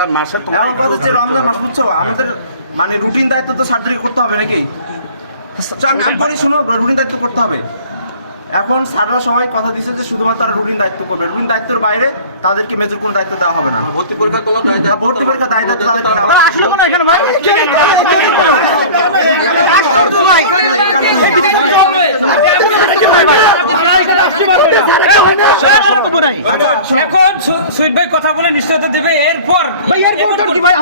রোজার মাসে তোমরা আমাদের যে রমজান মাস বুঝছ? আমাদের মানে রুটিন দায়িত্ব তো সার্জারি করতে হবে নাকি? আচ্ছা, আমি আমি রুটিন দায়িত্ব করতে হবে। এখন স্যাররা সবাই কথা দিচ্ছে যে শুধুমাত্র তারা রুটিন দায়িত্ব করবে। রুটিন দায়িত্বের বাইরে তাদেরকে মেজর কোনো দায়িত্ব দেওয়া হবে না। ভর্তি পরীক্ষার কোনো দায়িত্ব ভর্তি পরীক্ষা দায়িত্ব তাদেরকে দেওয়া হবে। এখন সু- সুইট ভাই কথা বলে নিশ্চয়তা দেবে এরপর এরপর ভাই,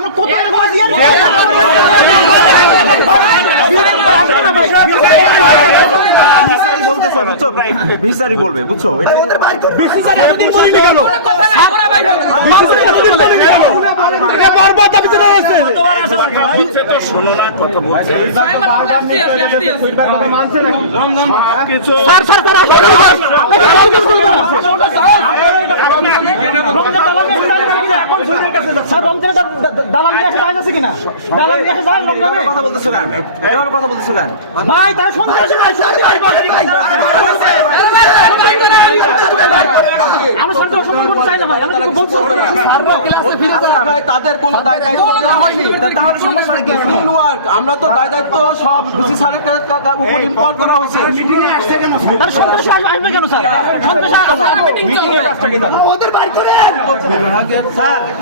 শোনো না। কথা বলছে সব কিছু এভাবে কথা বলতেছিলেন এভাবে কথা বলতেছিলেন আমরা তো দায় দায়িত্ব সব ডিসি স্যারের উপর করা হয়েছে ওদের বাড়ি করেন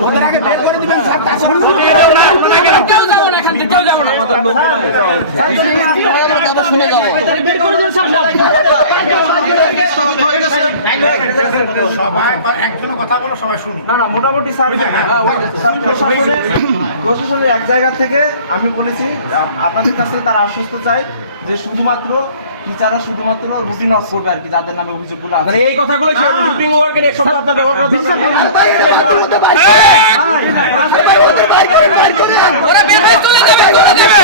ওদের আগে বের করে দিবেন স্যার তারপরে কেউ যাব না এখান থেকে কেউ যাব না আমরা শুনে যাব সবাই কথা বলো সবাই শুনি না না মোটামুটি প্রশাসনের এক জায়গা থেকে আমি বলেছি আপনাদের কাছে তারা আশ্বস্ত চাই যে শুধুমাত্র টিচাররা শুধুমাত্র রুটিন অফ করবে আর কি যাদের নামে অভিযোগগুলো আছে এই কথাগুলো ওয়ার্কের এক সপ্তাহ আর ভাই এটা বাথরুম ভাই ওদের বাইর করেন বাইর করেন ওরা বের হয়ে চলে যাবে চলে যাবে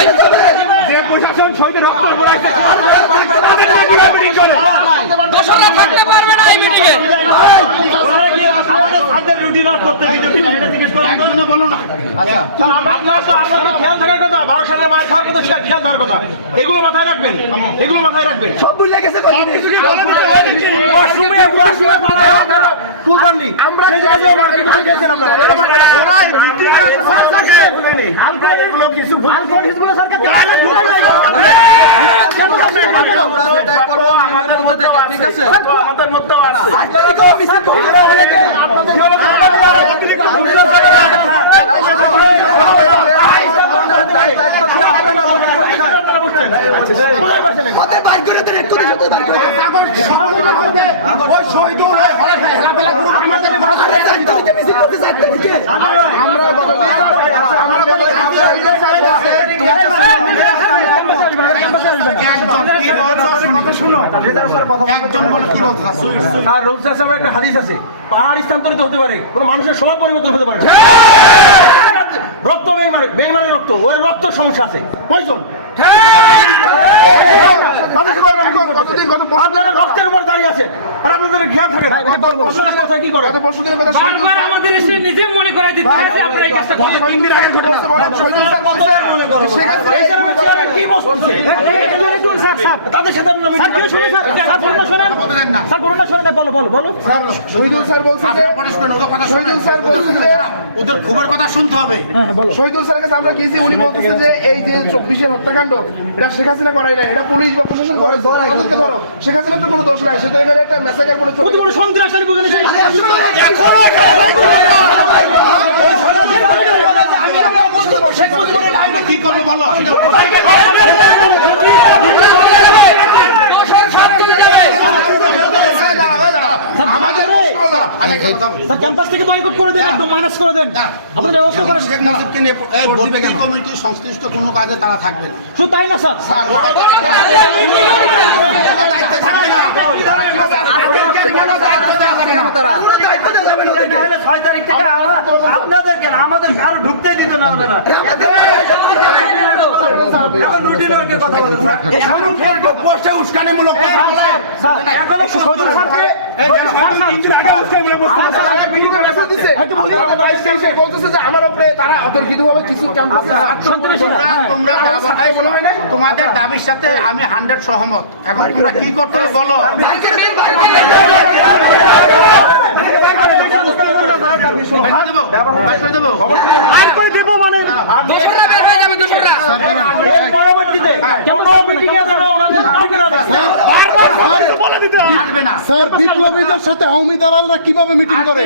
যে প্রশাসন শহীদ রক্ত পড়াইছে আর থাকতে পারবেন না কীভাবে মিটিং করে? দোষরা থাকতে পারবে না এই মিটিং এ। ভাই এগুলো মাথায় রাখবেন এগুলো মাথায় রাখবেন সব ভুলে গেছে। কিছু কি বলে দিতে আমরা। আমরা এগুলো কিছু ভুল ছাত্র আমাদের মধ্যেও আছে ছাত্র আমাদের মধ্যেও আছে ওদের বাইর করে দেন একটু দিশতে বাইর করে দেন ওই শহীদুল আরে চার তারিখে মিছিল করতে চার তারিখে আর রমজান সাহেবের একটা হাদিস আছে। পাহাড় স্থানান্তরিত হতে পারে কোনো মানুষের স্বভাব পরিবর্তন হতে পারে। রক্ত বেইমান বেইমানের রক্ত ওই রক্ত সমস্যা আছে। পয়সন রক্তের উপর দাঁড়িয়ে আছে আর আপনাদের জ্ঞান থাকে না। কি করে বারবার আমাদের এসে নিজে মনে করাই দিতে আছে আপনারা এই কাজটা তিন দিন আগের ঘটনা। মনে করো এই সময় চেয়ারে কি বসছে তাদের সাথে আমরা মিটিং করি। শহীদুল স্যার বলছে যে শহীদুল স্যার বলছে যে ওদের ঘুমের কথা শুনতে হবে। শহীদুল স্যারের কাছে আমরা গেছি উনি বলতেছে যে এই যে চব্বিশের হত্যাকাণ্ড এটা শেখ হাসিনা করাই নাই এটা পুলিশ বা প্রশাসন করে শেখ হাসিনা তো কোনো দোষ নাই সে তো এখানে একটা মেসাকার কোনো সন্ত্রাসের নিয়ে আরে আপনি বলেন শেখ মুজিবুরের আইনে কি করবে বলো দোষর সব চলে যাবে ক্যাম্পাস থেকে বয়কট করে দেন একদম মাইনাস করে দেন আপনাদের ব্যবস্থা করেন কমিটি সংশ্লিষ্ট কোনো কাজে তারা থাকবেন তাই না স্যার পুরো দায়িত্ব দেওয়া যাবে না ওদেরকে ছয় তারিখ থেকে আপনাদেরকে না, আমাদের আরও ঢুকতে দিত না ওনারা আরে আমাদের এখন রুটিন ওয়ার্কের কথা বলেন স্যার এখনও ফেসবুক পোস্টে উস্কানিমূলক কথা বলে স্যার এখনও সত্তর স্যারকে বলতেছে যে আমার উপরে তারা অতর্কিত ভাবে কিছু ক্যাম্পাসে তোমরা বলা হয় নাই তোমাদের দাবির সাথে আমি হান্ড্রেড সহমত এখন কি করতে বলো বিল দেবো মানে দোসররা বের হয়ে যাবে দোসররা কেমন বলে দিতে হয় বিপ্লবীদের সাথে আওয়ামী দালালরা কীভাবে মিটিং করে?